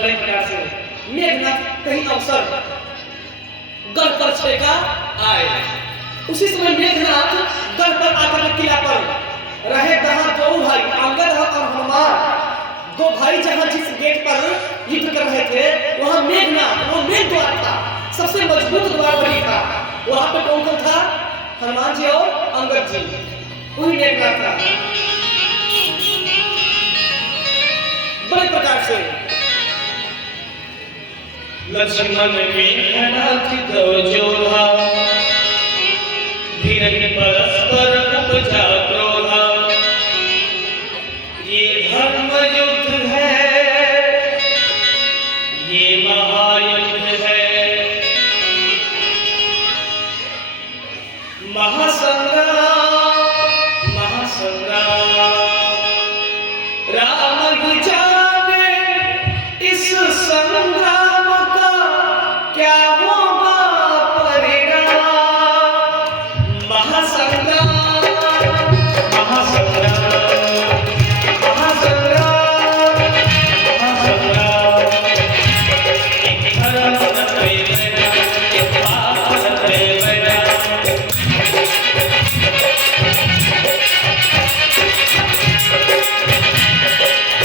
बड़े प्रकार से मेघनाथ कहीं अवसर गढ़ पर छेका आए। उसी समय मेघनाथ गढ़ पर आकर किला पर रहे जहां दो भाई अंगद और हनुमान, दो भाई जहां जिस गेट पर युद्ध कर रहे थे वहां मेघनाथ वो मेघ द्वार था, सबसे मजबूत द्वार वही था। वहां पर कौन था? हनुमान जी और अंगद जी, वही मेघनाथ था। बड़े प्रकार से लक्ष्मण मेघनाथ तव जोधा, धीरहि परस्पर उपजा क्रोधा। ये धर्म युद्ध है, ये महायुद्ध है, महासंग्राम महासंग्राम। राम ही जाने इस संग्राम का क्या होगा परिणाम। महासंग्राम महासंग्राम महासंग्राम महासंग्राम। एक भारत प्रेरणा, एक भारत प्रेरणा।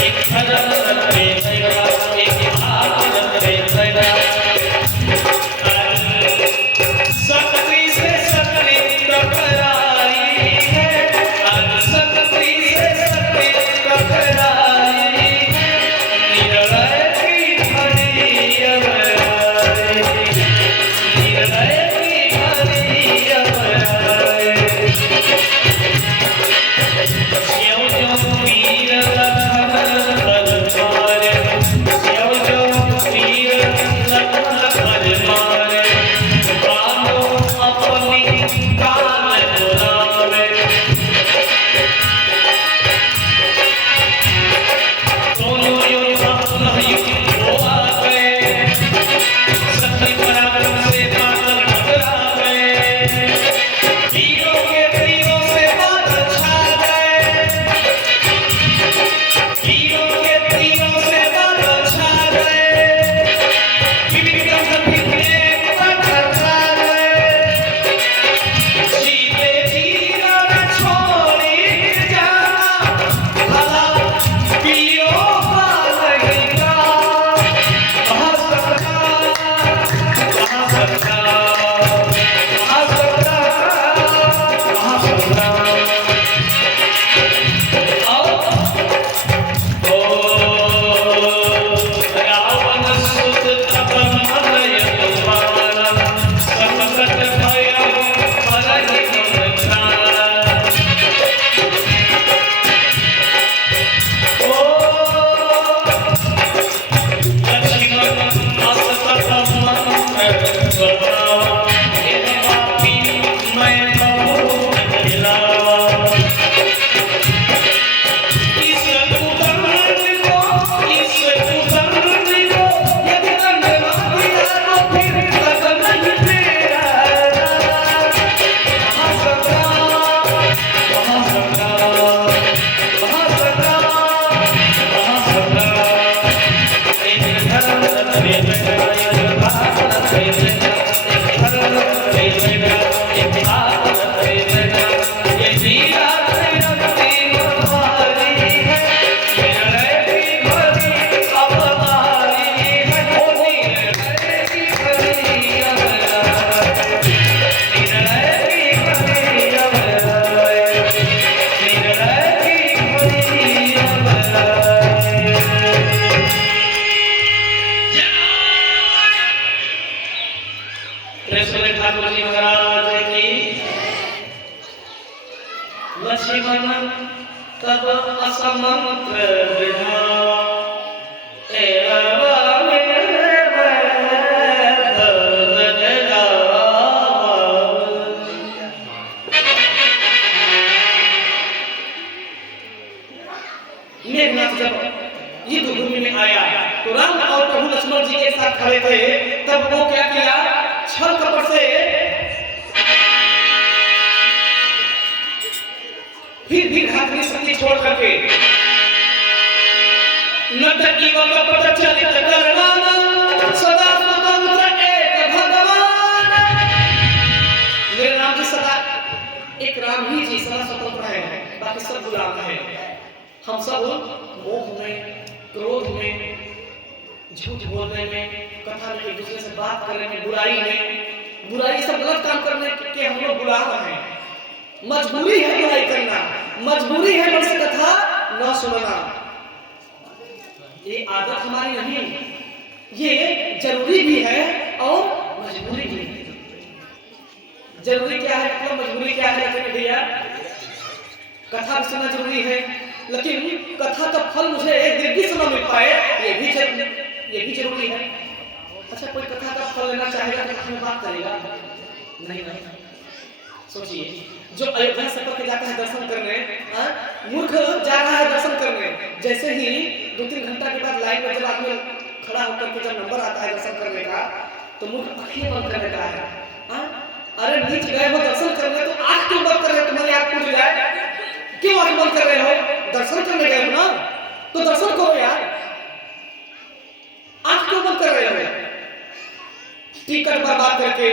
एक भारत प्रेरणा, एक भारत प्रेरणा। शक्ति से शक्ति टकराई है, आज शक्ति से शक्ति टकराई। निर्णय की घड़ी अब आई, निर्णय की घड़ी अब आई। ज्यों ज्यों वीर लखन बल मारे, ज्यों ज्यों वीर लखन बल मारे। बानो अपनी काल बुलावे, दोनों योद्धा पुनः युद्ध को आ गए। शक्ति पराक्रम से बादल टकरा गए, वीरों के तीरों से बादल छा गए। वीरों के तीरों से बादल छा गए, विक्रम सभी पत्थर खा गए। जीते जीना न छोड़ी जाना, भला वीरों का नहीं का। महासंग्राम महासंग्राम महासंग्राम महासंग्राम। रावण सुत तब मनय कुमार, संकट भयं हरहि मम प्राण। लक्ष्मण असतत मंत्र स्वभाव, यह पापी मैं बहुत दिलावा। इस कुदर्द को यदि दंड न दिया तो फिर लगन नहीं तेरा। महासंग्राम महासंग्राम महासंग्राम महासंग्राम। एक भारत प्रेरणा, एक भारत प्रेरणा, एक भारत प्रेरणा, एक भारत प्रेरणा। ये वीरा शक्ति हमारी है, निर्णय की घड़ी अब आई है। ओ निर्णय की घड़ी अब आई, निर्णय की घड़ी अब आई, निर्णय की घड़ी अब आई। कृष्ण ठाकुर जी महाराज की। लक्ष्मण तब असमंत्र विधावा, एवा मेरे दर्द जगावा। मेघनाथ जब युद्ध भूमि में आया तो राम और प्रभु लक्ष्मण जी एक साथ खड़े थे। तब वो क्या किया? छल कपट से फिर हाथ में शक्ति छोड़ करके नटकी व कपट चलित कर झूठ बोलने में, कथा में, एक दूसरे से बात करने में, बुराई सब गलत काम करने के हम लोग बुला रहे हैं। मजबूरी है बुराई करना, मजबूरी है मन से कथा न सुनना। ये आदत हमारी नहीं, ये जरूरी भी है और मजबूरी भी है। जरूरी क्या है मतलब मजबूरी क्या है लेकिन भैया, कथा भी सुनना जरूरी है, लेकिन कथा का फल मुझे एक दिन भी सुना मिल पाए ये भी जरूरी है। अच्छा, कोई कथा का फल लेना चाहेगा तो कथा में बात करेगा? नहीं। सोचिए, जो अयोध्या सफर पे जाता है दर्शन करने, मूर्ख जा रहा है दर्शन करने, जैसे ही 2-3 घंटा के बाद लाइन में जब आदमी खड़ा होकर के जब नंबर आता है दर्शन करने का, तो मूर्ख आंखें बंद कर लेता है। अरे नीचे गए हो दर्शन करने तो आंख क्यों बंद कर रहे हो? तुम्हारी आंख खुल जाए, क्यों आंख बंद कर रहे हो? दर्शन करने गए हो ना, तो दर्शन करो यार, आंख क्यों बंद कर रहे हो? टिकट बर्बाद करके,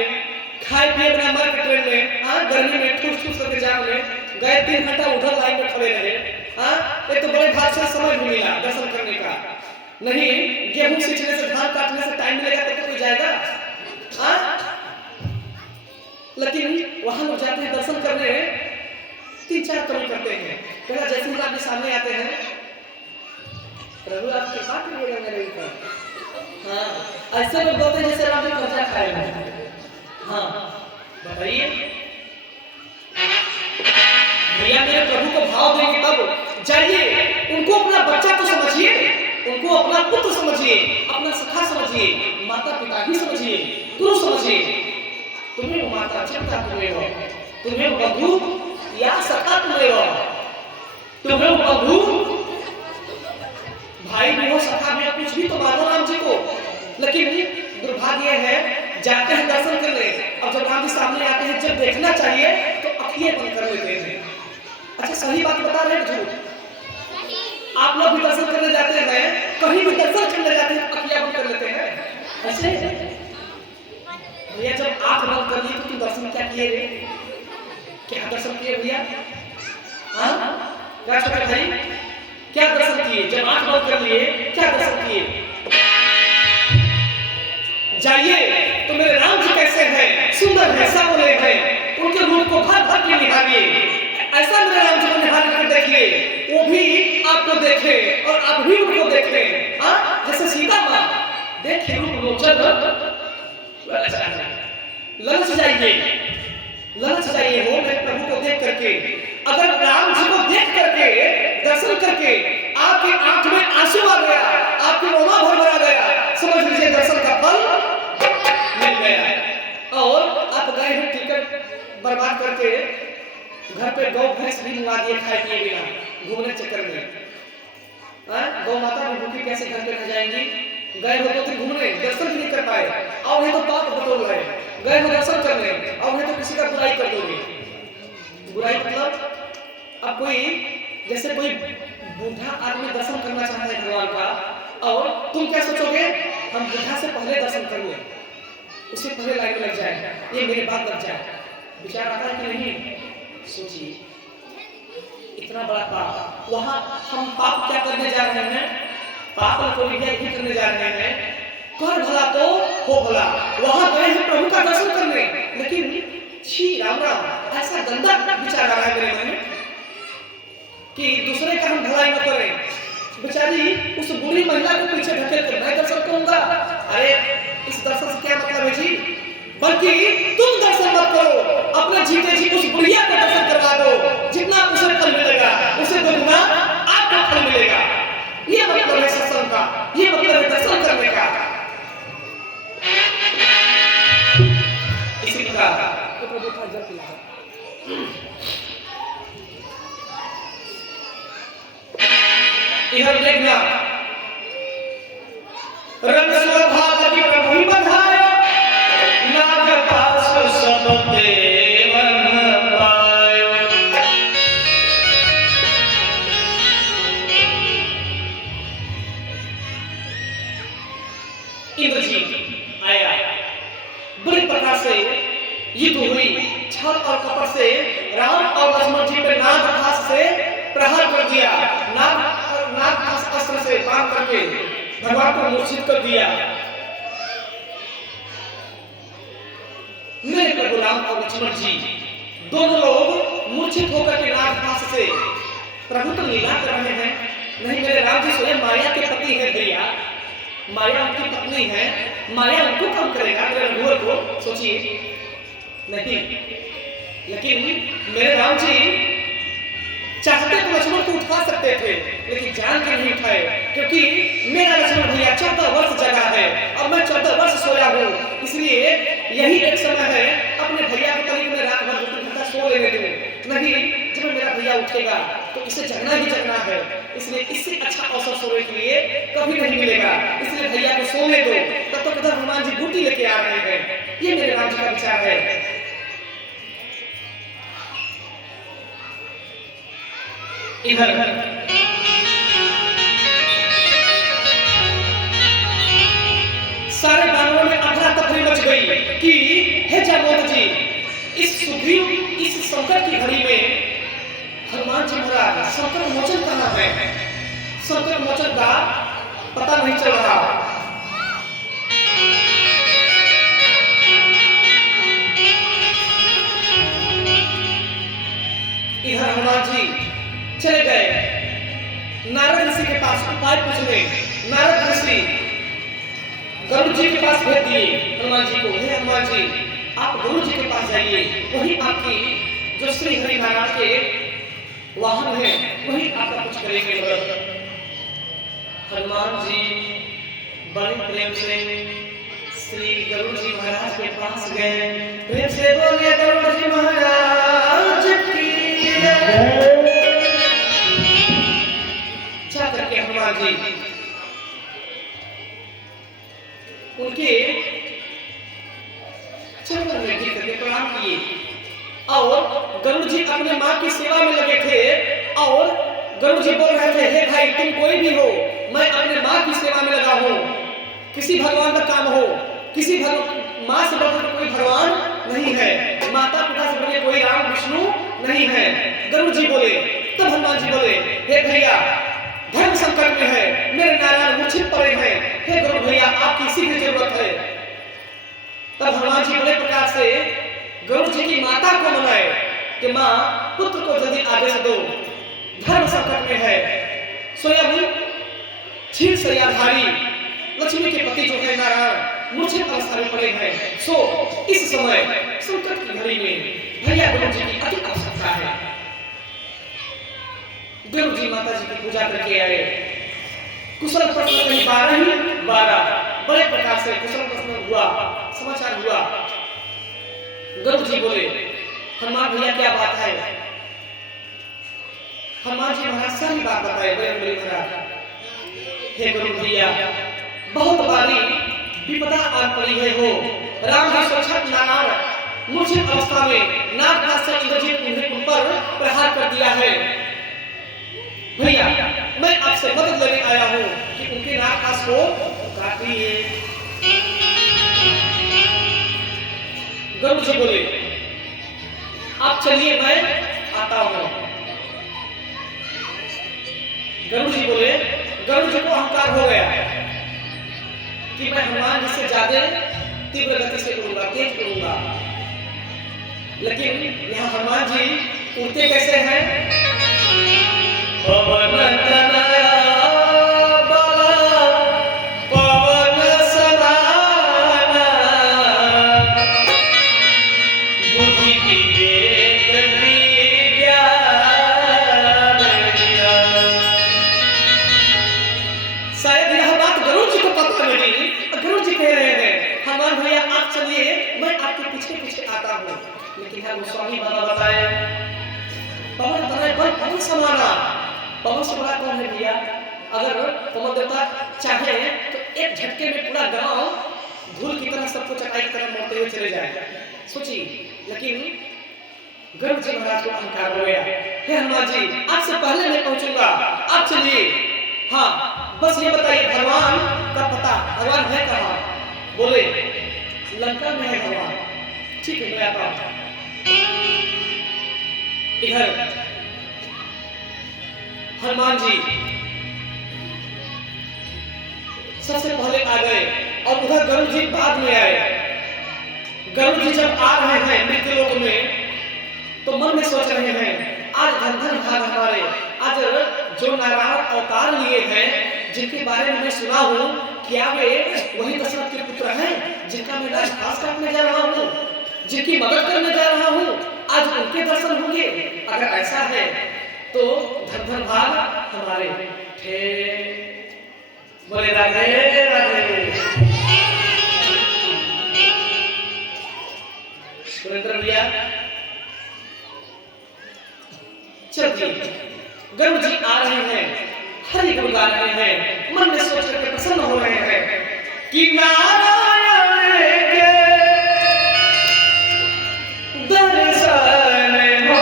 खाए पिए बिना मर के ट्रेन में, गर्मी में ठूस करके जाम में गए, 3 घंटा उधर लाइन में खड़े रहे। एक तो बड़े भाग से समय भी मिला दर्शन करने का, नहीं गेहूं सींचने से, धान काटने से टाइम मिलेगा तो कोई जाएगा? लेकिन वहां लोग जाते हैं दर्शन करने, 3-4 कमी करते हैं। पहला जैसे ही आपके सामने आते हैं, प्रभु आप कृपा करिएगा मेरे ऊपर। ऐसे लोग बोलते हैं जैसे राम जी कर्जा खाए हैं। बताइए भैया, मेरे प्रभु को भाव देंगे तब जाइए, उनको अपना बच्चा तो समझिए, उनको अपना पुत्र समझिए, अपना सखा समझिए, माता पिता ही समझिए, गुरु समझिए। तुम्हें वो माता चिंता तुम्हें हो, तुम्हें वो बंधु या सखा तुम्हें हो, तुम्हें वो बंधु भाई भी हो, सखा भी हो, कुछ भी तो मानो राम जी को। लेकिन दुर्भाग्य है, जाते हैं दर्शन करने, और जब राम जी सामने आते हैं, जब देखना चाहिए तो अखियां बंद कर लेते हैं। अच्छा, सही बात बता रहे हैं झूठ? आप लोग भी दर्शन करने जाते हैं, कहीं भी दर्शन करने जाते हैं अखियां बंद कर लेते हैं ऐसे? भैया जब आंख बंद कर ली तो तुम दर्शन क्या किए रे? क्या दर्शन किए भैया? क्या छोटे भाई, क्या दर्शन किए? जब आंख बंद कर लिए क्या दर्शन किए? जाइए तो मेरे राम जी कैसे हैं, सुंदर है, सांवले हैं, उनके रूप को भर के निहारिए, ऐसा मेरे राम जी को निहार कर देखिए, वो भी आपको देखे और आप भी उनको देखे। जैसे सीता माँ देखे रूप लोचन, ललच जाइए हो मेरे प्रभु को देख करके। अगर राम जी को देख करके, दर्शन करके आपकी आंख में आंसू आ गया, आपकी रोना भर गया, समझ लीजिए दर्शन का फल मिल गया। और आप गए हैं टिकट बर्बाद करके, घर पे गौ भैंस भी मंगा दिए खाए पिए बिना, घूमने चक्कर में। गौ माता भी भूखी कैसे घर पे रह जाएंगी? गए हो तो घूमने, दर्शन भी नहीं कर पाए, और है तो पाप बटोर रहे, गए हो दर्शन करने, और है तो किसी का बुराई कर दोगे। बुराई मतलब अब कोई, जैसे कोई बूढ़ा आदमी दर्शन करना चाहता है भगवान का, और तुम क्या सोचोगे, हम बूढ़ा से पहले दर्शन कर लें, उससे पहले लाइन में लग जाए, ये मेरे बाद लग जाए। विचार आता है कि नहीं? सोचिए, इतना बड़ा पाप, वहां हम पाप क्या करने जा रहे हैं? पाप को यही करने जा रहे हैं, कर भला तो हो भला। वहां गए हैं प्रभु का दर्शन करने, लेकिन छी राम राम, ऐसा गंदा विचार आ रहा है मेरे मन में कि दूसरे का हम भलाई न करें। बेचारी उस बुरी महिला को पीछे ढकेल कर मैं दर्शन करूंगा। अरे इस दर्शन से क्या मतलब है जी? बल्कि तुम दर्शन मत करो, अपने जीते जी उस बुढ़िया को दर्शन करवा दो, जितना उसे फल मिलेगा उसे दोगुना आपको फल मिलेगा। ये मतलब है सत्संग का, ये मतलब है दर्शन करने का। इसी प्रकार तो प्रभु का जप लगा, इधर देखना, रंग स्वभावती प्रभु ही बधाया, नाग पास सब देवन पायो। इंद्रजीत आया, बुरी प्रकार से युद्ध हुई, छल और कपट से राम और लक्ष्मण जी पे नाग से प्रहार कर दिया, नाग अस्त्र से बांध करके भगवान को मूर्छित कर दिया। मेरे प्रभु राम और लक्ष्मण जी दोनों लोग मूर्छित होकर के नागपाश से प्रभु तो लीला कर रहे हैं। नहीं, मेरे राम जी स्वयं माया के पति है भैया, माया उनकी पत्नी है, माया उनको कम करेगा मेरे रघुवर को, सोचिए। नहीं, लेकिन मेरे राम जी चाहते तो लक्ष्मण को उठा सकते थे, लेकिन जान के नहीं उठाए, क्योंकि मेरा लक्ष्मण भैया 14 वर्ष जगा है और मैं 14 वर्ष सोया हूँ। इसलिए यही एक समय है अपने भैया के तरीके में रात भर सो लेने दूं। नहीं, जब मेरा भैया उठेगा तो इसे जगना ही जगना है, इसलिए इससे अच्छा अवसर सोने के लिए कभी नहीं मिलेगा। इसलिए भैया को सोने दो। तब तक हनुमान जी बूटी लेके आ रहे हैं। ये मेरे राम जी का विचार है। इधर सारे दानवों में अफरा तफरी मच गई कि हे जामवंत जी, इस सुग्रीव इस संकट की घड़ी में हनुमान जी महाराज संकट मोचन कहाँ है? संकट मोचन का पता नहीं चल रहा। इधर हनुमान जी चले गए नारद ऋषि के पास उपाय पूछने। नारद ऋषि गरुड़ जी के पास भेज दिए हनुमान जी को। हे हनुमान जी, आप गरुड़ जी के पास जाइए, वही आपकी जो श्री हरि नारायण के वाहन है, वही आपका कुछ करेंगे मदद। हनुमान जी बड़े प्रेम से श्री गरुड़ जी महाराज के पास गए। प्रेम से बोले गरुड़ जी महाराज की जय। करके हनुमान जी उनके चरणों में गिर करके प्रणाम किए और गरुड़ जी अपने मां की सेवा में लगे थे। और गरुड़ जी बोल रहे थे, हे भाई तुम कोई भी हो, मैं अपने मां की सेवा में लगा हूं। किसी भगवान का काम हो, किसी मां से बढ़कर कोई भगवान नहीं है, माता पिता से बढ़कर कोई राम विष्णु नहीं है। गरुड़ जी बोले। तब हनुमान जी बोले, हे भैया धर्म संकट में है, मेरे नारायण मूर्छित पड़े हैं, हे गरुड़ भैया आपकी इसी की जरूरत है। तब हनुमान जी बड़े प्रकार से गरुड़ जी की माता को मनाए कि मां पुत्र को जल्दी आदेश दो, धर्म संकट में है। स्वयं क्षीर शैयाधारी लक्ष्मी के पति जो है नारायण मूर्छित अवस्था में पड़े हैं। सो इस समय संकट की घड़ी में भैया गरुड़ जी की अति आवश्यकता है। गरुड़ जी माता जी की पूजा करके आए। कुशल प्रश्न कहीं 12 बड़े प्रकार से कुशल प्रश्न हुआ, समाचार हुआ। गरुड़ जी बोले, हनुमान भैया क्या बात है? हनुमान जी महाराज सारी बात बताए। बड़े महाराज, हे गरुड़ भैया बहुत बारी विपदा आ पड़ी है हो। राम जी साक्षात नारायण मूर्छित अवस्था में नागपाश से इंद्रजीत उन्हें उन पर प्रहार कर दिया है। भैया मैं आपसे मदद लेने आया हूँ कि उनके नागपाश को काटिए। गरुड़ जी बोले, आप चलिए मैं आता हूँ। गरुड़ जी बोले, गरुड़ जी को अहंकार हो गया कि मैं हनुमान जी से ज्यादा तीव्र गति से करूंगा, तेज करूंगा। लेकिन यहाँ हनुमान जी उड़ते कैसे हैं? पवन तनया बला पवन समाना बुद्धि विवेक ज्ञान। शायद यह बात गरुड़ जी को पता नहीं। गरुड़ जी कह रहे हैं, हनुमान भैया आप चलिए मैं आपके पीछे पीछे आता हूँ। लेकिन है गोस्वामी बाबा बताए, पवन तनया बल पवन समाना। पवन से बड़ा कौन है भैया? अगर पवन देवता चाहे तो एक झटके में पूरा गांव धूल की तरह सबको चटाई की तरह मोड़ते हुए चले जाए, सोचिए। लेकिन गरुड़ जी महाराज को अहंकार हो गया, हे हनुमान जी आपसे पहले मैं पहुंचूंगा, आप चलिए। हाँ बस ये बताइए भगवान का पता, भगवान है कहाँ? बोले लंका में है भगवान। ठीक है मैं आता हूं। इधर हनुमान जी सबसे पहले आ गए और उधर गरुड़ जी बाद में आए। गरुड़ जी जब आ रहे हैं मृत्यु लोक में तो मन में सोच रहे हैं आज धन धन भाग हमारे, आज जो नारायण अवतार लिए हैं जिनके बारे में मैं सुना हूँ, क्या वे वही दशरथ के पुत्र हैं जिनका मैं राजपास काटने जा रहा हूँ, जिनकी मदद करने जा रहा हूँ, आज उनके दर्शन होंगे। अगर ऐसा है तो धन धन भाग हमारे। बोले राधे राधे। सुरेंद्र भैया चलिए, गरुड़ जी आ रहे हैं, हरि गुण गा रहे हैं, मन में सोच करके प्रसन्न हो रहे हैं कि नारायण के दर्शन हो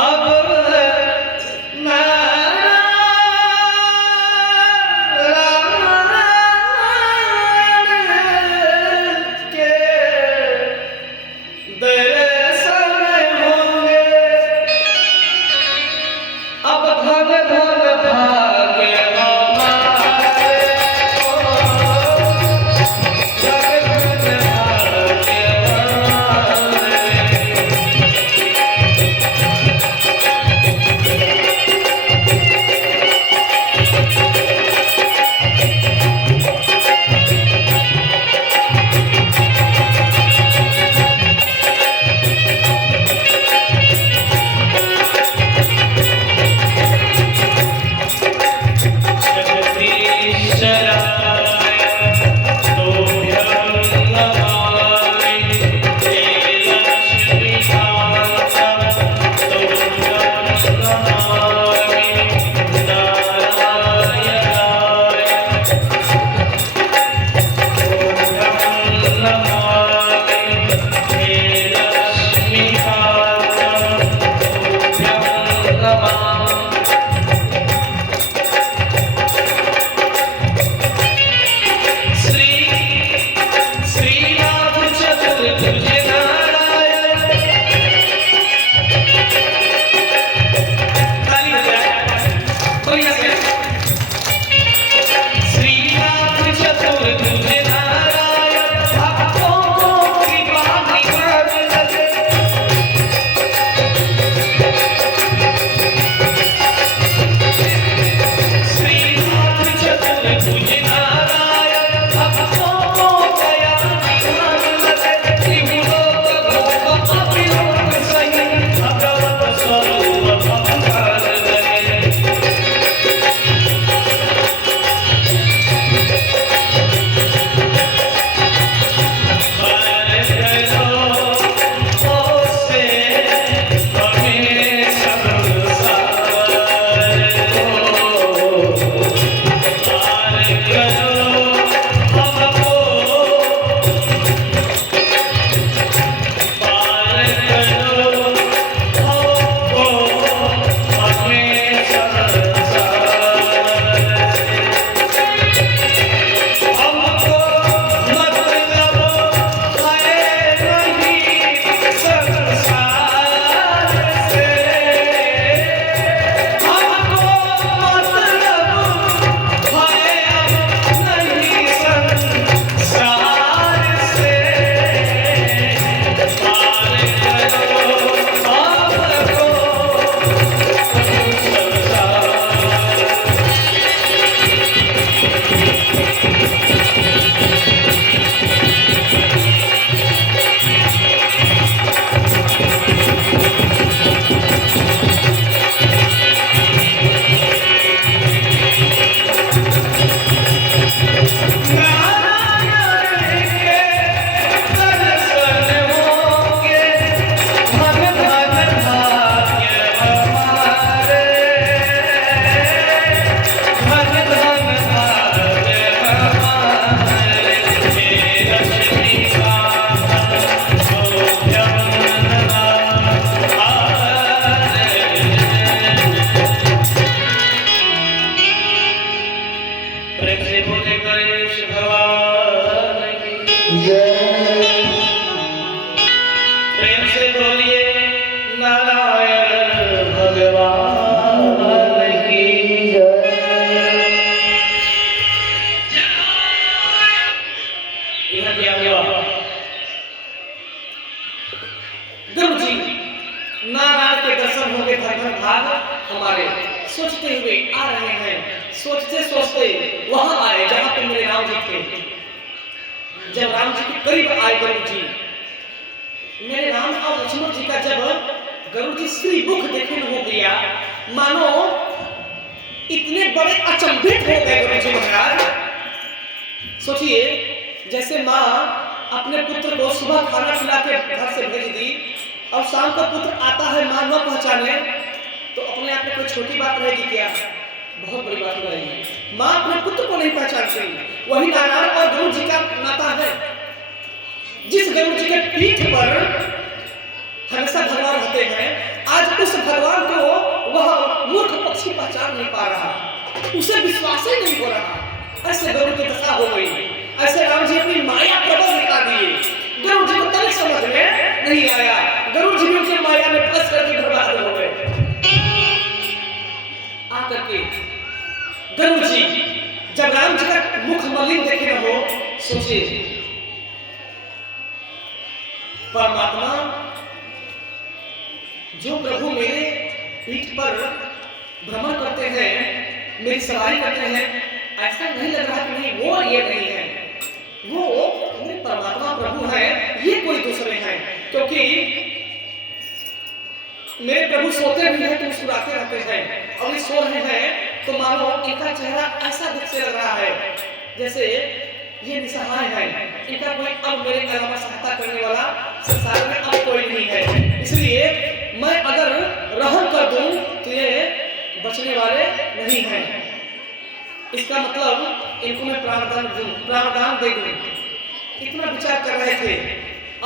अब दर्शन प्रेम से बोलिए नारायण भगवान की जय। यह क्या हुआ? गुरु जी नारायण के दर्शन होंगे, धन भाग हमारे। सोचते हुए आ रहे हैं, सोचते सोचते वहां आए जहां पे मेरे राम जी थे। जब राम जी के करीब आए गुरु जी, मेरे राम और लक्ष्मण जी का जब गुरु जी श्री मुख देखने हो गया, मानो इतने बड़े अचंभित हो गए गुरु जी महाराज। सोचिए, जैसे माँ अपने पुत्र को सुबह खाना खिला के घर से भेज दी और शाम को पुत्र आता है मां न पहचाने, तो अपने आप में कोई छोटी बात रहेगी क्या? बहुत बड़ी बात रहेगी। मां अपने पुत्र को नहीं पहचानती। वही नारायण और गुरु जी का नाता है। जिस गुरु जी के पीठ पर हमेशा भगवान रहते हैं, आज उस भगवान को वह मूर्ख पक्षी पहचान नहीं पा रहा, उसे विश्वास ही नहीं हो रहा। ऐसे गुरु की दशा हो गई। ऐसे राम जी अपनी माया प्रबल दिखा दिए। गुरु जी को तनिक समझ में नहीं आया। गुरु जी उनकी माया में फंस करके बर्बाद हो गए। आकर के गुरु जी जब राम जी का मुख मलिन देखे न हो, सोचिए परमात्मा जो प्रभु मेरे पीठ पर भ्रमण करते हैं, मेरी सवारी करते हैं, ऐसा नहीं लग रहा कि नहीं वो ये नहीं है, वो मेरे परमात्मा प्रभु है, ये कोई दूसरे हैं। क्योंकि मेरे प्रभु सोते भी हैं तो मुस्कुराते रहते हैं, और ये सो रहे हैं तो मानो इनका चेहरा ऐसा दिख से लग रहा है जैसे ये निसहाय है। इनका कोई अब मेरे अलावा सहायता करने वाला संसार में अब कोई नहीं है। इसलिए मैं अगर रहम कर दूं तो ये बचने वाले नहीं हैं। इसका मतलब इनको मैं प्रावधान दे दूं। इतना विचार कर रहे थे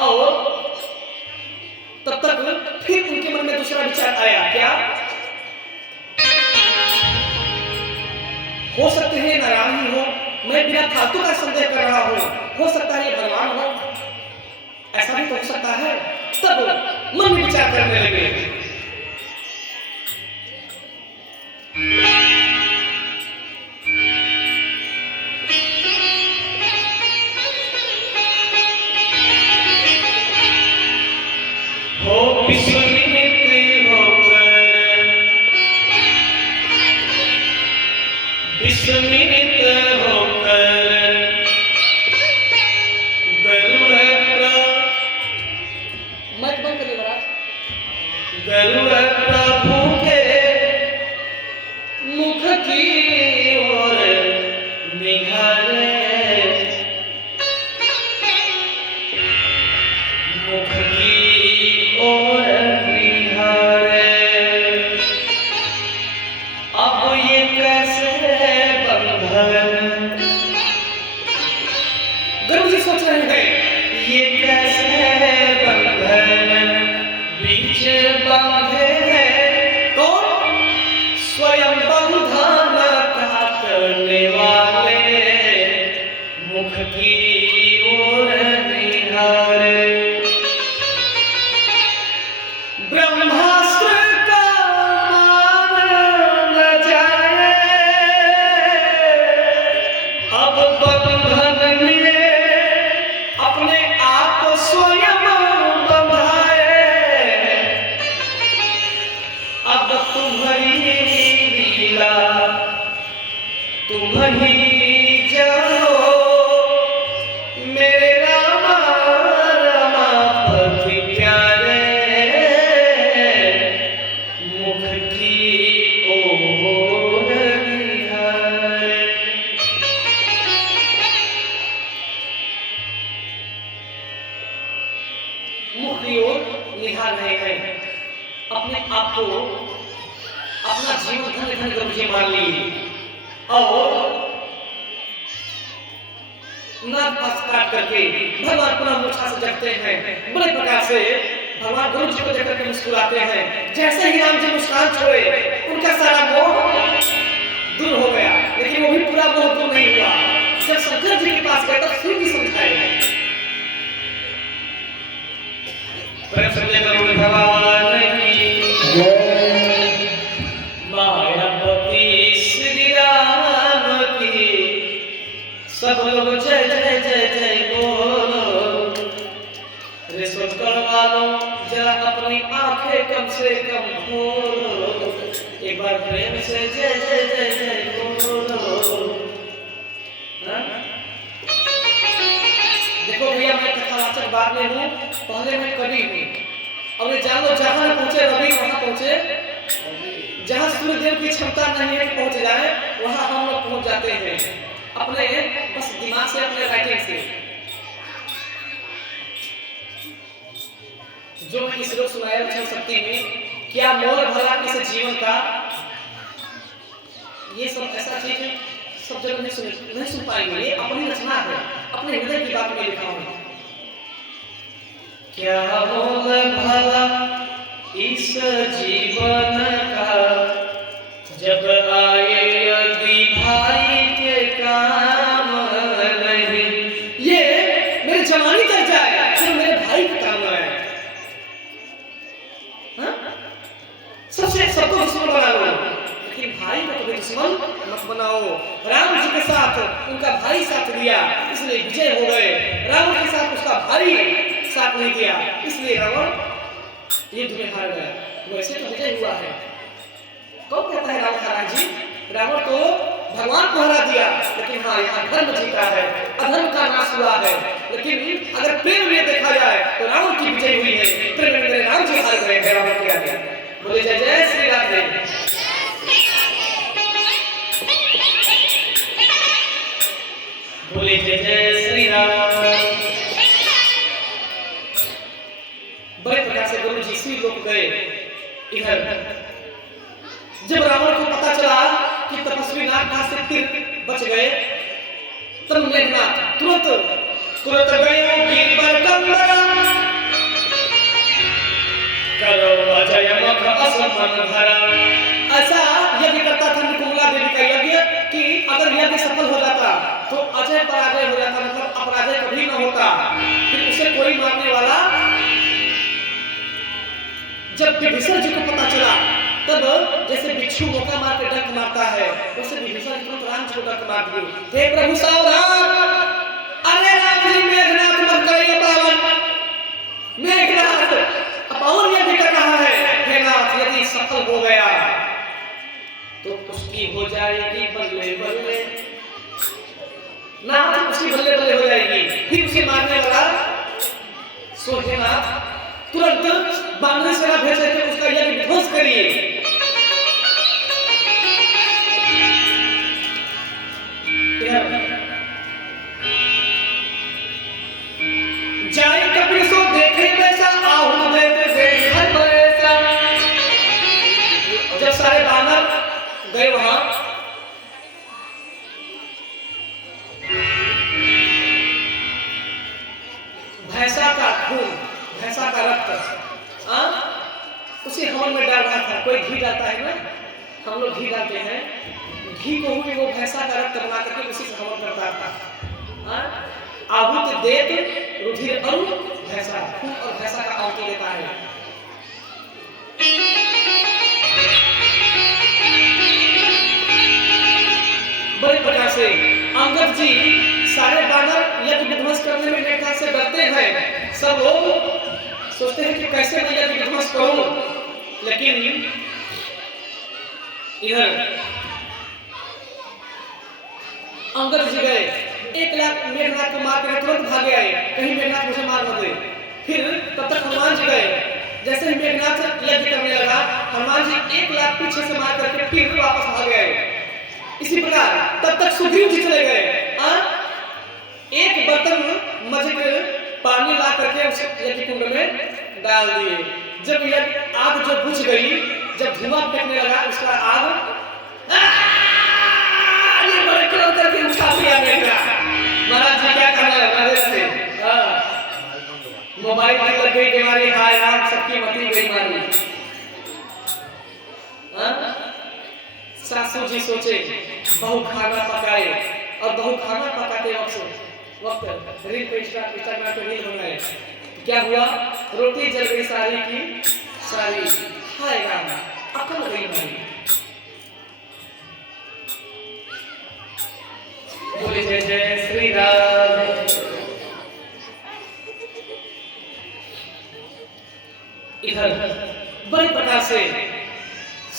और तब तक फिर उनके मन में दूसरा विचार आया। क्या हो सकते हैं नारायण ही हो, मैं बिना फालतू का संदेह कर रहा हूं, हो सकता है ये भगवान हो, ऐसा भी तो हो सकता है। तब मन में विचार करने लगे। हो विस्मित होकर, विस्मित होकर गरुड़ प्रभु के मुख की ओर निहारे, मुख की ओर निहारे। अब ये कैसे बंधन, गुरु जी सोच रहे हैं ये कैसे बंधन बीच बांधे हैं। कौन? स्वयं बंधन का करने वाले, मुख की ओर निहारे। ब्रह्मास्त्र का मान न जाए, अब बंधन में अपने आप स्वयं बंधाए। अब तुम्हारी लीला तुम ही जानो, मेरे रामा रामा पति प्यारे, मुख की ओर निहारे। मुख की ओर निहार रहे हैं। अपने आप को अपना जीवन धन्य धन्य गुरु जी मान ली और नाक पास काट करके भगवान पुनः मूर्छा से जगते हैं। बड़े प्रकार से भगवान गुरु जी को देख करके मुस्कुराते हैं। जैसे ही राम जी मुस्कान छोड़े, उनका सारा मोह दूर हो गया, लेकिन वो भी पूरा मोह दूर नहीं हुआ। जब शंकर जी के पास गए तब फिर भी समझाए प्रेम से करो भगवान की मायापति श्री राम की सब लोग जय जय जय जय बोलो। रिश्वत वालों जरा अपनी आंखें कम से कम खोलो, एक बार प्रेम से जय जय जय जय बोलो। देखो भैया, मैं कथावाचक बाद में हूँ, पहले मैं कवि हूँ। और ये जान लो, जहाँ पहुँचे रवि वहाँ पहुँचे, जहाँ सूर्यदेव की क्षमता नहीं है कि पहुँच जाए, वहाँ हम लोग पहुँच जाते हैं अपने बस दिमाग से, अपने राइटिंग से। जो मैं इस लोग सुनाया वचन शक्ति में, क्या मोल भला किस जीवन का, ये सब ऐसा चीज सब जगह नहीं सुन पाएंगे। ये अपनी रचना है, अपने हृदय की बात में लिखा हूं। क्या मोल भला इस जीवन का, जब आए यदि भाई के काम नहीं। ये मेरी जवानी चल जाए, फिर मेरे भाई के काम आए। सबको दुश्मन बना लो, लेकिन भाई को कभी दुश्मन मत बनाओ। राम जी के साथ उनका भाई साथ दिया, इसलिए विजय हो गए। रावण के साथ उसका भाई साथ नहीं दिया, इसलिए रावण युद्ध में हार गया। वैसे तो विजय हुआ है। कौन कहता है रावण हारा जी? रावण तो भगवान को हरा दिया, लेकिन हाँ, यहाँ धर्म जीता है, अधर्म का नाश हुआ है। लेकिन अगर प्रेम में देखा जाए तो रावण की विजय हुई है। प्रेम में राम जी हार गए, रावण के आगे। बोले जय जय श्री राम। बोले जय जय श्री राम। बड़े प्रकार से गुरु जी श्री लोग गए इधर। जब रावण को पता चला कि तपस्वी नागनाथ से फिर बच गए, तब मेघनाथ तुरंत गए गिर पर करो अजय मुख असमन भरा। ऐसा यज्ञ करता था निकुंभला देवी का यज्ञ कि अगर यज्ञ सफल हो जाता तो अजय पराजय हो जाता, मतलब अपराजय कभी न होता, फिर उसे कोई मारने वाला। जब विभीषण जी को पता चला, तब जैसे बिच्छू मौका मार के डंक मारता है, वैसे विभीषण जी तुरंत राम जी को डंक मार दिए। हे प्रभु सावधान! अरे राम जी, मेघनाथ मत करिए पावन। मेघनाथ पावन यज्ञ कर रहा है। हे नाथ, यदि सफल हो गया तो उसकी हो जाएगी बल्ले बल्ले। नाथ उसकी बल्ले बल्ले हो जाएगी, फिर उसे मारने वाला सोहेनाथ तुरंत बानर सेना भेज करके उसका यज्ञ ध्वंस करिए। जाए कपिल सो देखे वैसा, आहूत देते हर वैसा। जब सारे बानर गए वहां, भैंसा का खून, भैंसा का रक्त उसी हवन में डाल रहा था। कोई घी डालता है ना, हम लोग घी डालते हैं, घी को भी वो भैंसा का रक्त बना करके उसी से हवन करता था। आहूत देत रुधिर अरु भैंसा, खून और भैंसा का आहुति देता है। बड़े प्रकार से अंगद जी सारे बानर यज्ञ विध्वंस करने में मेघनाथ से डरते हैं। सब लोग सोचते हैं कि कैसे मैं यज्ञ विध्वंस करूं, लेकिन इधर अंगद जी गए, 1 लाख मेघनाथ को मार कर तुरंत भागे आए, कहीं मेघनाथ मुझे मार न दे। फिर तब तक हनुमान जी गए। जैसे ही मेघनाथ यज्ञ करने लगा, हनुमान जी 1 लाख पीछे से मार करके फिर वापस भाग गए। इसी प्रकार तब तक सुग्रीव जी चले गए, एक बर्तन मजक पानी ला करके उस यज्ञ कुंड में डाल दिए। जब यह आग जो बुझ गई, जब धुआं फेंकने लगा उसका आग, ये बड़े क्रोध करके उठा लिया मेघनाथ। महाराज जी क्या कहना है महाराज से? मोबाइल की लग गई बीमारी, हाय राम सबकी मती गई मारी। सासू जी सोचे बहू खाना पकाए, और बहू खाना पकाते वक्त रील पे इंस्टाग्राम पे रील बनाए। क्या हुआ? रोटी जल गई सारी की सारी। हाय राम, अकल गई भाई। बोले जय जय श्री राम। इधर बड़े प्रकार से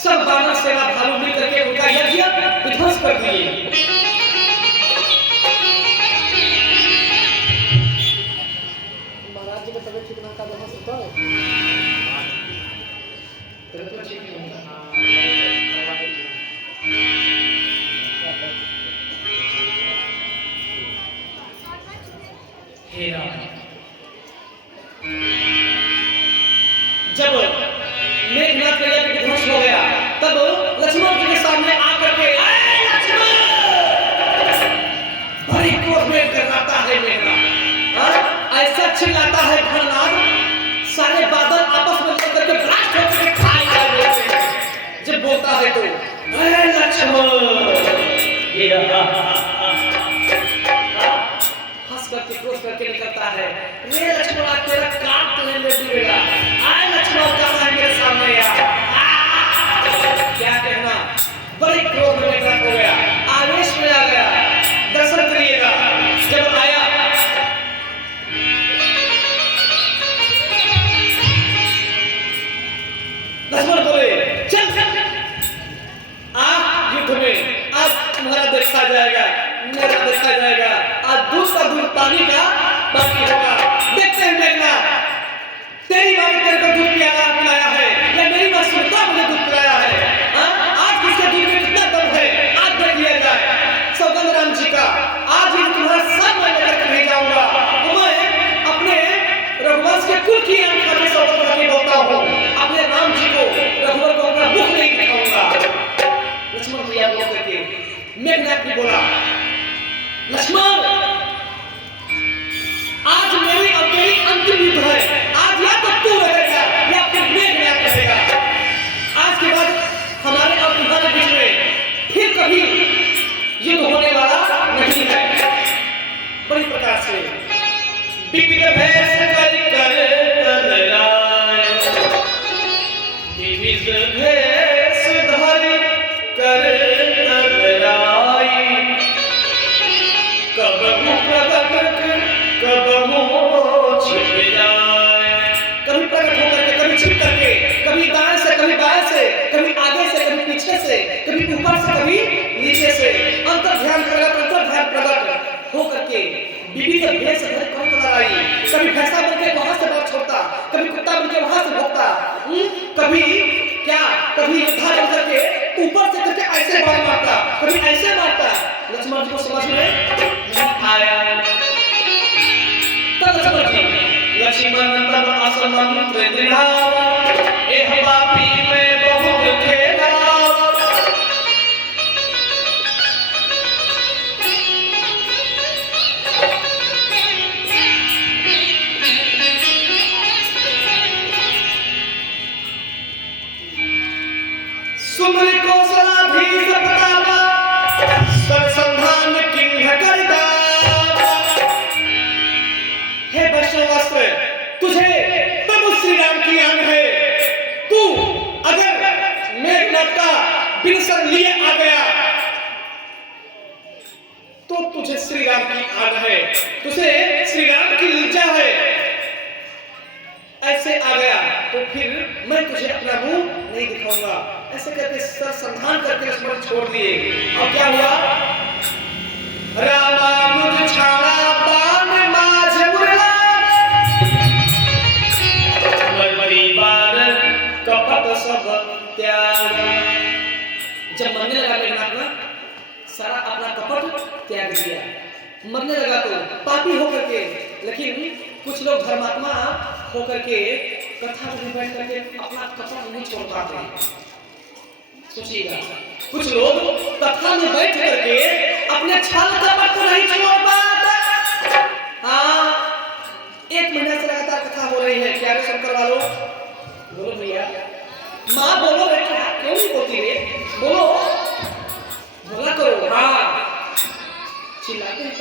सब वानर सेना भालू मिल करके उनका यज्ञ विध्वंस कर दिए। महाराज जी का तबियत ठीक ना था, वहां से तो ठीक नहीं होगा। हे राम, जब मेघनाथ का यज्ञ विध्वंस हो गया तब लक्ष्मण जी के सामने आकर के बड़ी क्रोध में करता है मेघनाथ, ऐसा चिल्लाता है घननाद, सारे बादल आपस में मिलकर के ब्लास्ट होकर के खाई जा रहे हैं। जब बोलता है तो लक्ष्मण हंस करके क्रोध करके निकलता है, रे लक्ष्मण तेरा काट ले दूंगा। आए लक्ष्मण कहाँ है मेरे सामने यार। क्या कहना, बड़े क्रोध में मेघनाथ हो गया, आवेश में आ गया। दर्शन करिएगा, जब आया लक्ष्मण बोले चल आज युद्ध में, आज तुम्हारा देखा जाएगा, मेरा देखा जाएगा। आज दूध का दूध पानी का पानी होगा। देखते हैं मेघनाथ, तेरी माँ ने तेरे को दूध पिलाया है या मेरी माँ सुनता मुझे दूध पिलाया है। आज किसके दूध में कितना दम है, आज देख लिया जाए। सौगंध राम जी का आज ही तुम्हारा सब मैं लेकर नहीं जाऊंगा। तुम्हें अपने रघुवंश के कुल की आंखों में सौगंध करके बोलता हूँ, अपने राम जी को रघुवर को अपना मुख नहीं दिखाऊंगा। लक्ष्मण भैया बोल करके मेघनाथ ने बोला, लक्ष्मण आज मेरी और तेरी अंतिम युद्ध है। आज या तो तू रहेगा या फिर मेघनाथ रहेगा। आज के बाद हमारे और तुम्हारे बीच में फिर कभी युद्ध होने वाला नहीं है। बड़ी प्रकार से विविध भेष कर तलराए, विविध भेष धरि कर तलराई, कबहु प्रकट कबहु छिप जाए। कभी प्रकट होकर के, कभी छिप करके, कभी दाएं से कभी बाएं से, कभी आगे से कभी पीछे से, कभी ऊपर से कभी नीचे से, अंतर ध्यान प्रकट हो करके विविध भेष धरि कर तलराई। कभी भैंसा बन के वहां से बात छोड़ता, कभी कुत्ता बन के वहां से भौंकता, कभी क्या, कभी योद्धा बन करके ऊपर से करके ऐसे बाण मारता, कभी ऐसे मारता। लक्ष्मण जी को समझ में नहीं आया। तब लक्ष्मण जी, लक्ष्मण तब असमंत्र दृढ़ावा, एह बापी में बहुत खेला। सुमरि कौशलाधीश प्रतापा, सरसंधान किन्ह कर दावा। हे वैष्णवस्त्र, तुझे तब श्री राम की आन है। तू अगर मेघनाथ का बिनसन लिए आ गया तो तुझे श्री राम की आन है, तुझे श्री राम की लज्जा है। ऐसे आ गया तो फिर मैं तुझे अपना मुंह नहीं दिखाऊंगा। ऐसे करके सर संधान करके लक्ष्मण छोड़ दिए। और क्या हुआ? रामानुज छाड़ा बाण माझ मुरला, मरमरी बार कपट सब त्याग। जब मरने लगा मेघनाथ ना, सारा अपना कपट त्याग दिया, मरने लगा तो पापी होकर के। लेकिन कुछ लोग धर्मात्मा होकर के कथा में बैठ करके अपना कपड़ा नहीं छोड़ पाते। सोचिएगा, कुछ लोग कथा में बैठ करके अपने छाल कपट को नहीं छोड़ पाते। हाँ, 1 महीना से लगातार कथा हो रही है। क्या रे शंकर वालों, बोलो भैया, माँ बोलो रे, क्यों नहीं बोलती रे, बोलो, बोला करो। हाँ, चिल्लाते हैं